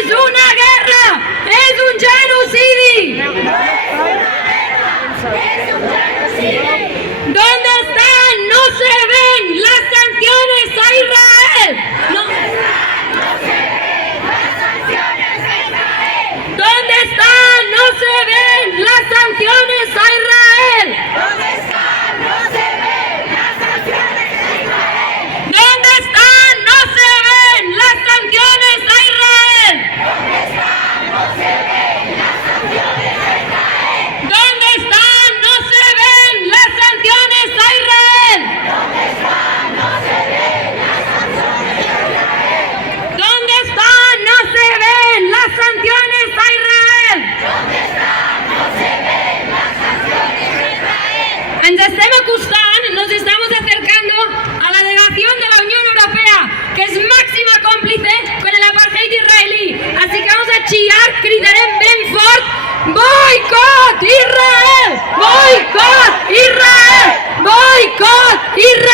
és una guerra! És un genocidi! ¿Dónde están? No se ven las sanciones a Israel. ¿Dónde están? No se ven las sanciones a Israel. ¿Dónde están? No se ven las sanciones a Israel. ¿Dónde están? No se ven las sanciones a Israel. ¿Dónde están? No se ven las sanciones a Israel. ¿Dónde están? No se ven las sanciones a Israel. Ens estem acostant, nos estamos acercando a la delegación de la Unión Europea, que es máxima cómplice con el apartheid israelí. Así que vamos a chillar, critarem ben fort: boicot Israel! Boicot Israel! Boicot Israel!